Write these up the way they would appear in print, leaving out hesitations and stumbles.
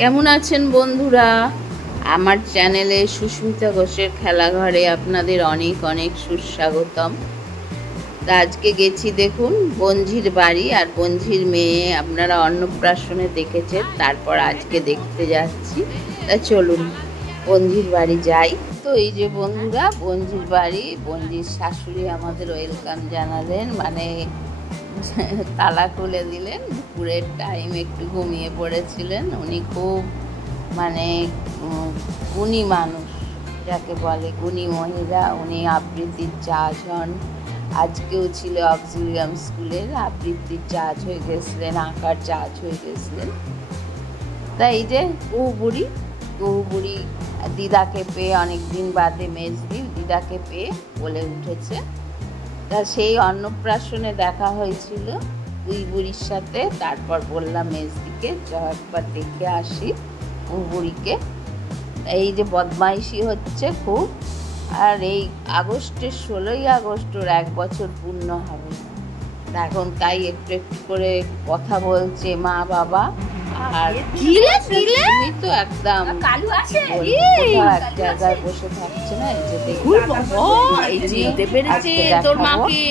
কেমন আছেন বন্ধুরা? আমার চ্যানেলে সুস্মিতা ঘোষের খেলাঘরে আপনাদের অনেক অনেক সুস্বাগতম। তা আজকে গেছি দেখুন বঞ্ঝির বাড়ি, আর বঞ্ঝির মেয়ে আপনারা অন্নপ্রাশনে দেখেছেন, তারপর আজকে দেখতে যাচ্ছি। তা চলুন বঞ্ঝির বাড়ি যাই। তো এই যে বন্ধুরা বঞ্ঝির বাড়ি, বঞ্ঝির শাশুড়ি আমাদের ওয়েলকাম জানালেন, মানে তালা খুলে দিলেন। দুপুরের টাইম একটু ঘুমিয়ে পড়েছিলেন। উনি খুব মানে গুণী মানুষ, যাকে বলে গুণী মহিলা। উনি আবৃত্তির জাজ হন, আজকেও ছিল অক্সিলিয়াম স্কুলের আবৃত্তির জাজ হয়ে গেছিলেন, আঁকার জাজ হয়ে গেছিলেন। তাই এই যে গহু বুড়ি দিদাকে পেয়ে, অনেকদিন বাদে মেজদি দিদাকে পেয়ে বলে উঠেছে। তা সেই অন্নপ্রাশনে দেখা হয়েছিল দুই বুড়ির সাথে। তারপর বললাম মেজদিকে একবার দেখে আসি বুড়িকে। এই যে বদমাইশি হচ্ছে খুব, আর এই আগস্টের 16ই আগস্ট ওর 1 বছর পূর্ণ হবে। এখন তাই একটু একটু করে কথা বলছে মা বাবা। আর তুমি তো একদম এক জায়গায় বসে থাকছে না, এই যে চিনতে পেরেছে তোর মাকে।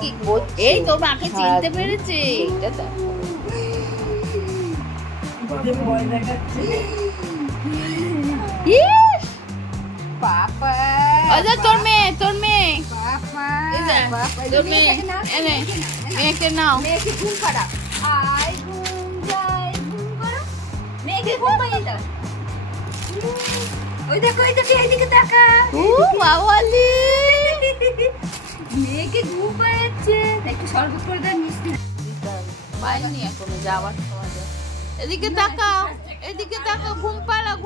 কি করছে এই তোর মাকে চিনতে পেরেছে, এইটা দেখো। পাপা ওই তোর মেয়ে মেয়েকে নাও। মেয়েকে ঘুম পাড়া, আয় ঘুম যায় ঘুম পাড়া, মেয়েকে ঘুম পাড়িয়ে দাও। ওই দেখো এইদিকে তাকা। ও বাবালি, মেয়েকে ঘুম পাড়াচ্ছে। একটু শরবত করে দাও, মিষ্টি পাইনি এখনো যাওয়ার সময়। এদিকে তাকাও, ঘুম পাড়াও।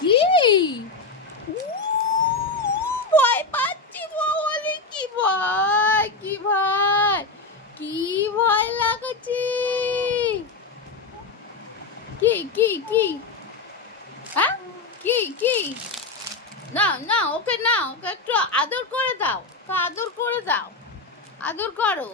কি ভয় পাচ্ছি বলে, কি ভয় লাগছে। কি হ্যাঁ কি না ওকে একটু আদর করে দাও, আদর করো।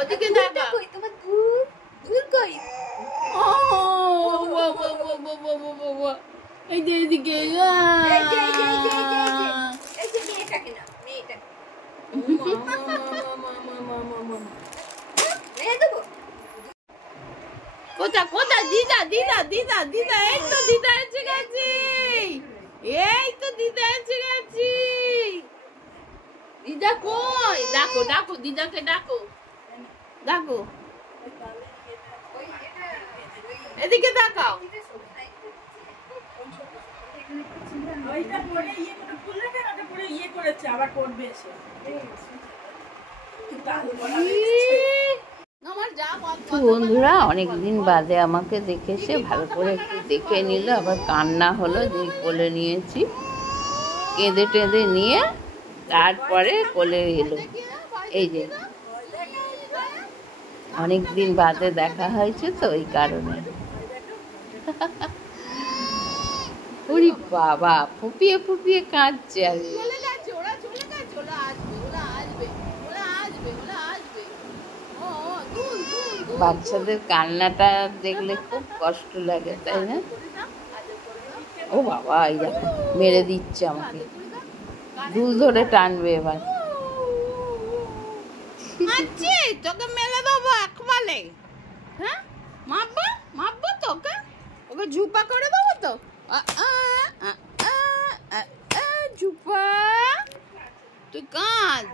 ওদিকে দেখো তোমার দুল কই। ও বাবা এই যে এদিকে মেয়েটাকে না, কোথা দিদা। এই তো দিদা এসে গেছে। দিদা কই? ডাকো দিদাকে, ডাকো। এদিকে তাকাও। বন্ধুরা অনেকদিন বাদে আমাকে দেখেছে, ভালো করে একটু দেখে নিল, আবার কান্না হলো যে কোলে নিয়েছি। কেঁদে টেঁদে নিয়ে তারপরে কোলে এলো। এই যে অনেকদিন বাদে দেখা হয়েছে তো ওই কারণে। ওরে বাবা, ফুপিয়ে কাঁদছে। আর বাচ্চাদের কান্নাটা দেখলে খুব কষ্ট লাগে, তাই না? ও বাবা, এই দেখো মেরে দিচ্ছে আমাকে, দুল ধরে টানবে এবার। তোকে মেলে দেবো একবারে। হ্যাঁ মাপবো তোকে, ওকে ঝুপা করে দেবো তো। ঝুপা, তুই কাঁদ।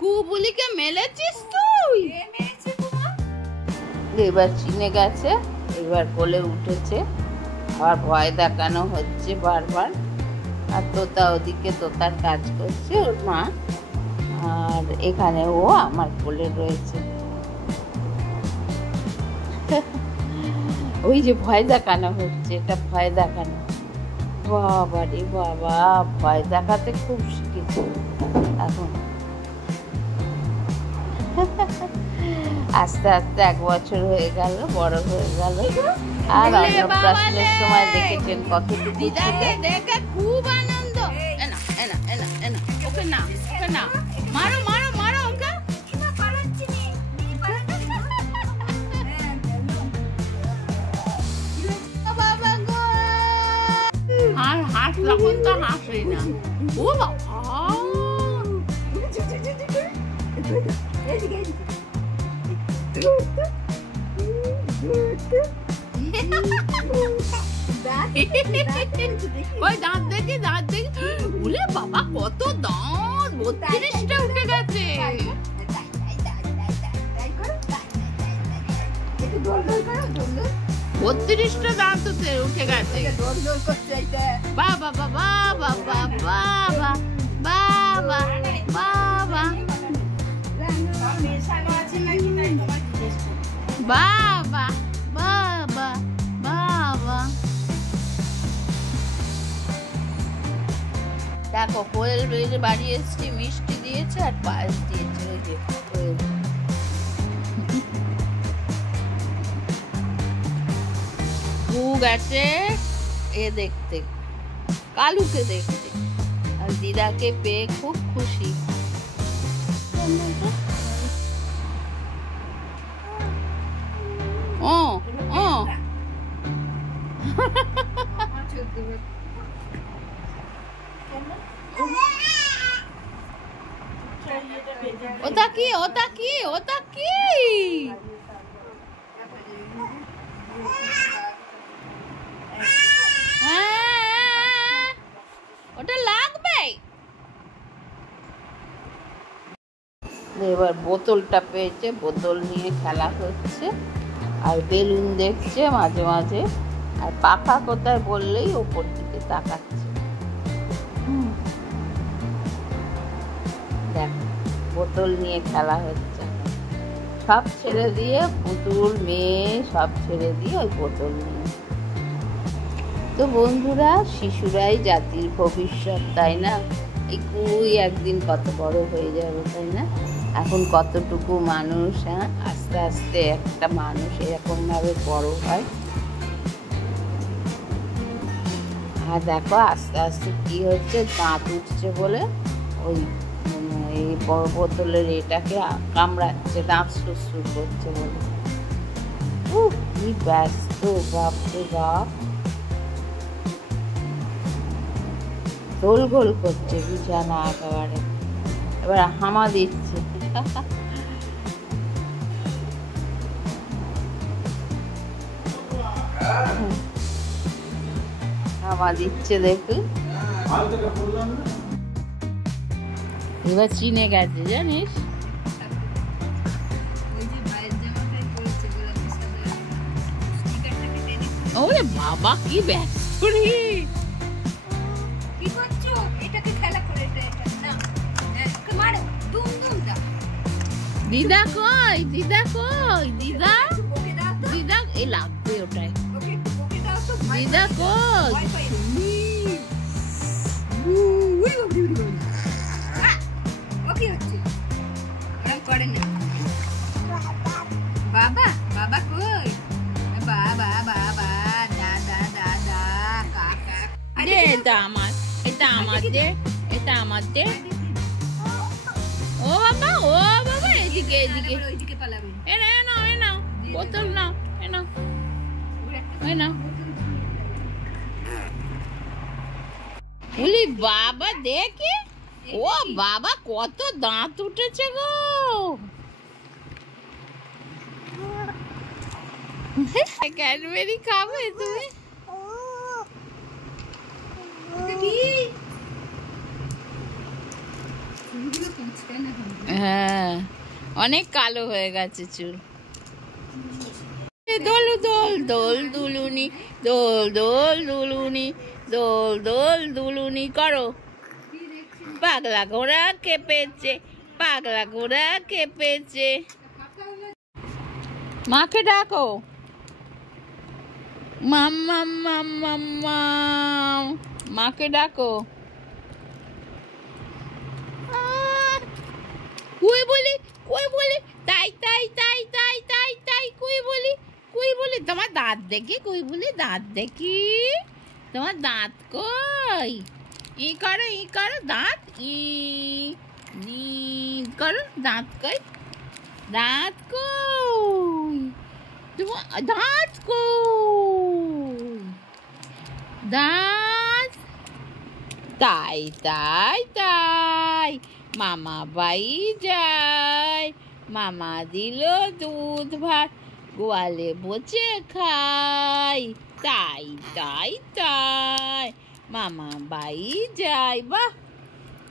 কুবুলিকে মেলেছিস তুই? এবার চিনে গেছে, এবার কোলে উঠেছে। আবার ভয় দেখানো হচ্ছে বারবার। আর তোতা ওদিকে তোতার কাজ করছে, ওর মা। আর এখানে ও আমার কোলে রয়েছে। ওই যে ভয় দেখানো হচ্ছে, এটা ভয় দেখানো। বাবা রে বাবা, ভয় দেখাতে খুব শিখেছে এখন। আস্তে আস্তে 1 বছর হয়ে গেল, বড় হয়ে গেল। আর অন্নপ্রাশনের সময় দেখেছেন কতটুকু ছিল। খুব আনন্দ। এনা এনা এনা এনা, ওকে না, ওকে না, মারো মারো মারো ওকে। বাবা গো, আর হাস তখন তো হাসে না। ও বাবা, ওই দাঁত দেখি, দাঁত দেখি। ওরে বাবা, কত দাঁত! 32টা উঠে গেছে। 32টা দাঁত উঠে গেছে। বাবা বাবা বাবা বাবা বাবা বাবা বাবা বাবা বাবা। দেখো কোয়েল বেড়ে বাড়ি এসছি, মিষ্টি দিয়েছে আর পায়েস দিয়েছে। ওই যে কোয়েল গেছে এ দেখতে, কালুকে দেখতে, আর দিদাকে পেয়ে খুব খুশি। ও ও ওটা কি, ওটা কি, ওটা কি? ওটা লাগবে। এবার বোতলটা পেয়েছে, বোতল নিয়ে খেলা হচ্ছে, আর বেলুন দেখছে মাঝে মাঝে, আর পাখা কোথায় বললেই ওপর দিকে তাকাচ্ছে। দেখ, বোতল নিয়ে খেলা হচ্ছে। সব ছেড়ে দিয়ে, পুতুল মেয়ে সব ছেড়ে দিয়ে ওই বোতল নিয়ে। তো বন্ধুরা, শিশুরাই জাতির ভবিষ্যৎ, তাই না? এই কুই একদিন কত বড় হয়ে যাবে, তাই না? এখন কতটুকু মানুষ, হ্যাঁ, আস্তে আস্তে একটা মানুষ এরকম ভাবে বড় হয়। আর দেখো আস্তে আস্তে কি হচ্ছে, দাঁত উঠছে বলে ওই এই বড় বোতলের এটাকে কামড়াচ্ছে, দাঁত সুরসুর করছে বলে। কি ব্যস্ত, বাপরে বাপ! গোল গোল করছে বিছানা একেবারে, এবার হামা দিচ্ছে। হামা দিচ্ছে দেখুন। এবার চিনে গেছে, জানিস? ওরে বাবা, কি ব্যস্ত রে! দিদা কই, দিদা কই, দিদা, দিদা এই লাগবে ওটাই। দিদা কই? বাবা, বাবা কই? বাবা বাবা, দাদা দাদা, কাকা। আরে এটা আমার, এটা আমাদের, এটা আমাদের। ও বাবা, ও বাবা, এদিকে এদিকে, ওইদিকে পালাবে। এ নাও, এ নাও, বোতল নাও, এ নাও, এ নাও। বলি বাবা দেখি, ও বাবা কত দাঁত উঠেছে গো! ক্যাডবেরি খাবে তুমি? হ্যাঁ, অনেক কালো হয়ে গেছে চুল। দোল দোল দোল দুলুনি, দোল দোল দুলুনি, দোল দোল দুলুনি করো। পাগলা ঘোড়া কেঁপেছে, পাগলা ঘোড়া কেঁপেছে। মাকে ডাকো, মাম্মা মাম্মা। মাকে ডাকো। কুই বলি, কুই বলি, তাই তাই তাই তাই তাই তাই, কুই বলি, কুই বলি। তোমার দাঁত দেখি, কুই বলি, দাঁত দেখি। তোমার দাঁত কই? ই করো দাঁত, ই নি করো, দাঁত কই? দাঁত কই? তোমার দাঁত কই? দাঁত। তাই তাই তাই, মামা বাই যায়। মামা দিল দুধ ভাত, গোয়ালে বসে খাই। তাই তাই তাই, মামা বাই যায়। বাহ,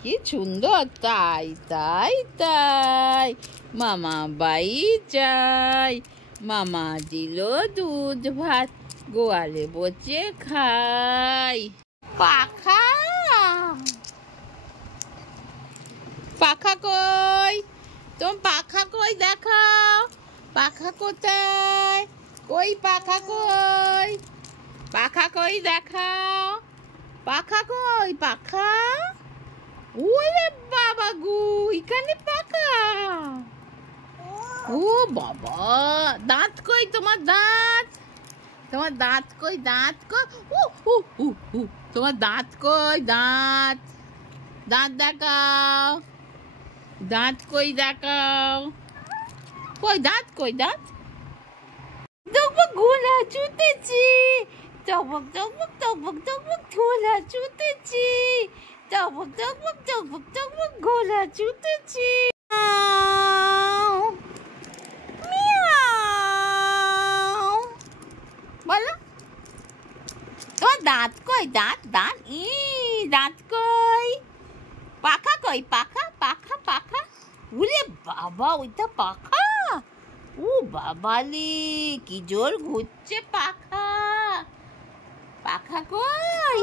কি সুন্দর! তাই তাই তাই, মামা বাই যায়। মামা দিল দুধ ভাত, গোয়ালে বসে খাই। পাখা, পাখা কই? তোমার পাখা কই দেখাও। পাখা কোথায়? কই পাখা কই? পাখা কই দেখাও। পাখা কই? পাখা, ওরে বাবা গো, এখানে পাখা। ও বাবা, দাঁত কই তোমার? দাঁত, তোমার দাঁত কই? দাঁত কই? তোমার দাঁত কই? দাঁত, দাঁত দেখাও। দাঁত কই দেখাও। কই দাঁত? কই দাঁত? টকবক গোলা চুতেছি, টকবক টকবক টকবক টকবক গোলা চুতেছি, টকবক টকবক টকবক টকবক গোলা চুতেছি। বলো, তোমার দাঁত কই? দাঁত, দাঁত, ই দাঁত কই? পাখা কই? পাখা, পাখা, পাখা। ওরে বাবা, ওইটা পাখা? ও বাবালি, কি জোর ঘুরছে পাখা। পাখা কই?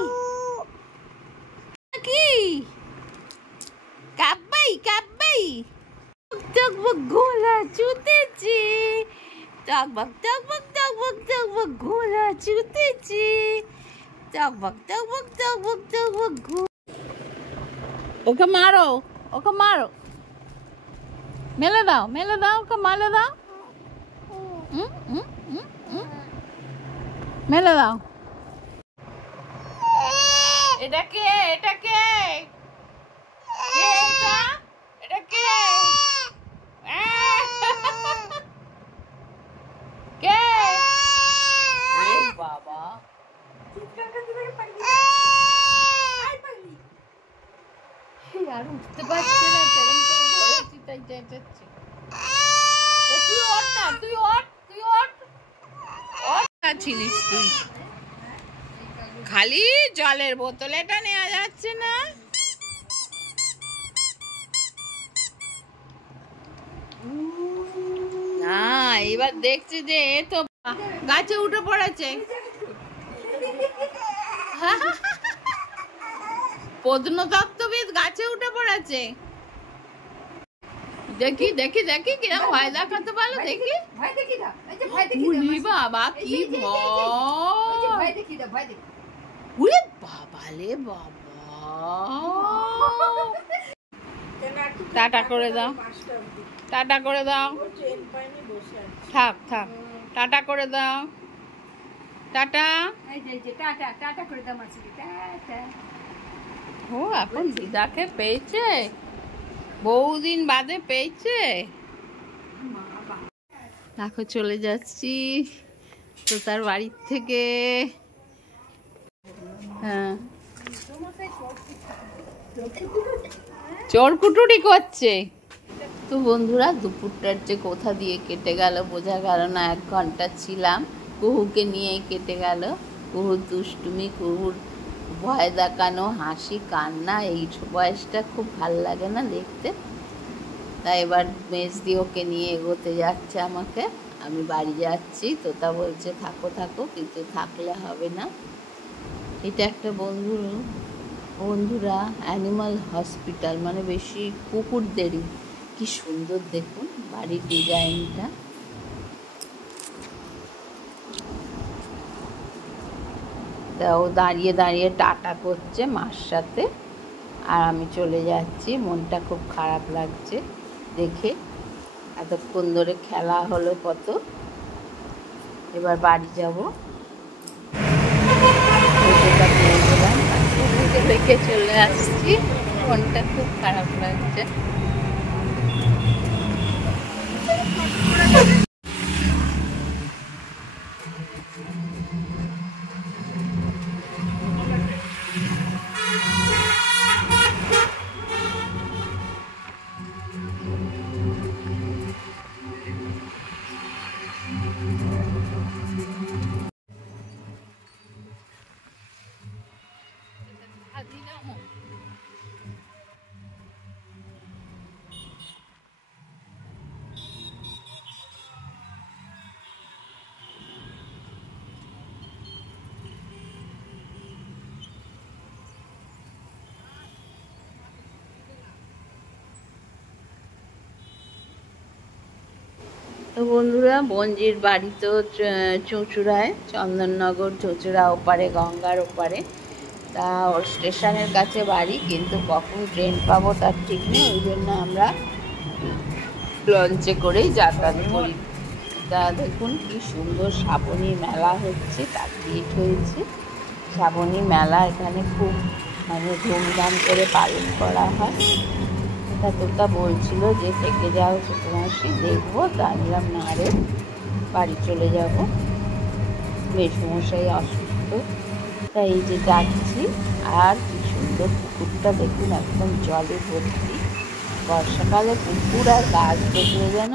কি কাব্বাই, কাব্বাই। টকবক গোলা চুতেছি, টকবক টকবক টকবক টকবক গোলা চুতেছি, টকবক টকবক টকবক টকবক। ওকে মারো, ওকে মারো, মেলে দাও, মেলে দাও, ওকে মেলে দাও। মেলে দাও। এটা কে? এটা কে? এটা কে? কে? বাবা, আর উঠতে পারছে না, তেরম করে ধরেছি তাই চেঁচাচ্ছে। তুই ওঠ না, তুই ওঠ, তুই ওঠ। ছিলিস তুই? খালি জলের বোতলটা নেওয়া যাচ্ছে না। না, এবার দেখছি যে এ তো গাছে উঠে পড়েছে। প্রত্নতত্ত্ববিদ গাছে উঠে পড়েছে। দেখি দেখি দেখি কিরম ভয় দেখাতে পারলো, দেখি। বাবা, কি ভয়! বাবালে বাবা, টাটা করে দাও, টাটা করে দাও। থাক থাক, টাটা করে দাও, টাটা। ও এখন দিদাকে পেয়েছে, বহুদিন বাদে পেয়েছে। দেখো চলে যাচ্ছি তো তার বাড়ির থেকে। হ্যাঁ, চোরকুটুরি করছে। তো বন্ধুরা, দুপুরটার যে কোথা দিয়ে কেটে গেল বোঝা গেল না। 1 ঘন্টা ছিলাম, কুহুকে নিয়েই কেটে গেল। কুহুর দুষ্টুমি, কুহুর ভয় দেখানো, হাসি, কান্না, এই বয়সটা খুব ভাল লাগে না দেখতে। তাই এবার মেজদি ওকে নিয়ে এগোতে যাচ্ছে আমাকে। আমি বাড়ি যাচ্ছি, তোতা বলছে থাকো থাকো, কিন্তু থাকলে হবে না। এটা একটা বন্ধুরা অ্যানিমাল হসপিটাল, মানে বেশি কুকুরদেরই। কি সুন্দর দেখুন বাড়ির ডিজাইনটা। তা ও দাঁড়িয়ে দাঁড়িয়ে টাটা করছে মার সাথে, আর আমি চলে যাচ্ছি। মনটা খুব খারাপ লাগছে দেখে, এতক্ষণ ধরে খেলা হলো কত, এবার বাড়ি যাবো। ওটা পেয়ে গেলাম, রেখে চলে আসছি, মনটা খুব খারাপ লাগছে। তো বন্ধুরা, বঞ্জির বাড়ি তো চুঁচুড়ায়, চন্দননগর, চুঁচুড়া ওপারে, গঙ্গার ওপারে। তা ওর স্টেশনের কাছে বাড়ি, কিন্তু কখন ট্রেন পাবো তার ঠিক নেই, ওই জন্য আমরা লঞ্চে করেই যাতায়াত করি। তা দেখুন কি সুন্দর শ্রাবণী মেলা হচ্ছে, তার গেট হয়েছে। শ্রাবণী মেলা এখানে খুব ধুমধাম করে পালন করা হয়। তা তোতা বলছিল যে থেকে যাও ছোটো মাসি, দেখবো। তা নিলাম না, রে বাড়ি চলে যাব, মেসমশাই অসুস্থ। তা এই যে যাচ্ছি। আর কি সুন্দর পুকুরটা দেখুন, একদম জলে ভর্তি। বর্ষাকালে পুকুর আর গাছ দেখলে যেন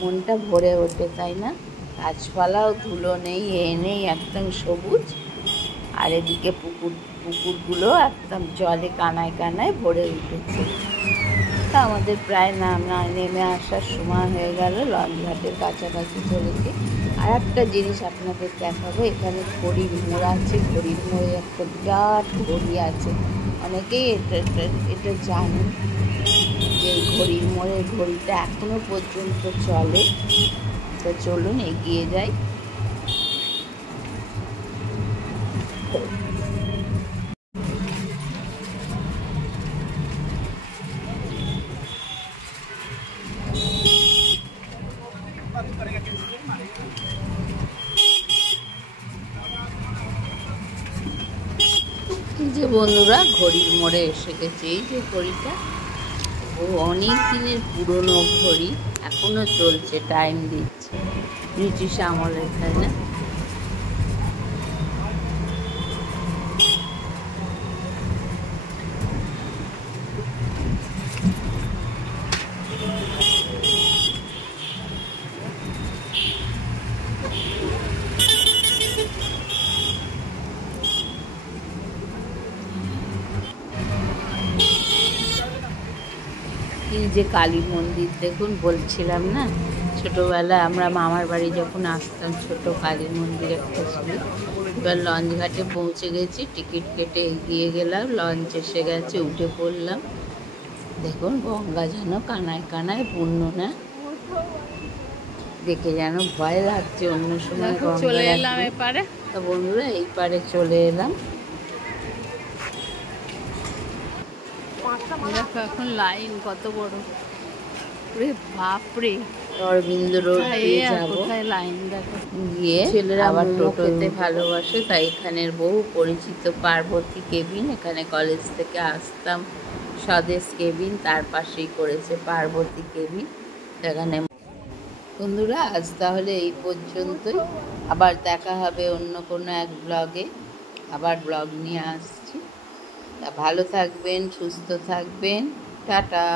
মনটা ভরে ওঠে, তাই না? গাছপালাও ধুলো নেই, নেই, একদম সবুজ। আর এদিকে পুকুরগুলো একদম জলে কানায় কানায় ভরে উঠেছে। তা আমাদের প্রায় নেমে আসার সময় হয়ে গেল, লঞ্চঘাটের কাছাকাছি চলেছি। আর একটা জিনিস আপনাদের দেখাবো, এখানে ঘড়ির মোড় আছে। ঘড়ির মোড়ে একটা বিরাট ঘড়ি আছে, অনেকেই এটা জানেন যে ঘড়ির মোড়ের ঘড়িটা এখনো পর্যন্ত চলে। তো চলুন এগিয়ে যাই। যে বন্ধুরা, ঘড়ির মোড়ে এসে গেছে। এই যে ঘড়িটা, ও অনেক দিনের পুরনো ঘড়ি, এখনো চলছে, টাইম দিচ্ছে, ব্রিটিশ আমলের, তাই না? এই যে কালী মন্দির দেখুন, বলছিলাম না ছোটোবেলায় আমরা মামার বাড়ি যখন আসতাম, ছোট কালী মন্দির একটা ছিল। এবার লঞ্চ ঘাটে পৌঁছে গেছি, টিকিট কেটে এগিয়ে গেলাম, লঞ্চ এসে গেছে, উঠে পড়লাম। দেখুন গঙ্গা যেন কানায় কানায় পূর্ণ, না? দেখে যেন ভয় লাগছে, অন্য সময় চলে এলাম এপারে। তা বন্ধুরা, এই পারে চলে এলাম। দেখো এখন লাইন কত বড়, বাপরে। অরবিন্দ রোড দিয়ে যাবো, লাইন দেখো। গিয়ে ছেলেরা আবার টোটো খেতে ভালোবাসে, তাই এখানের বহু পরিচিত পার্বতী কেবিন, এখানে কলেজ থেকে আসতাম, স্বদেশ কেবিন, তার পাশেই করেছে পার্বতী কেবিন। এখানে বন্ধুরা, আজ তাহলে এই পর্যন্তই। আবার দেখা হবে অন্য কোনো এক ব্লগে, আবার ব্লগ নিয়ে আসছি। তা ভালো থাকবেন, সুস্থ থাকবেন, টাটা।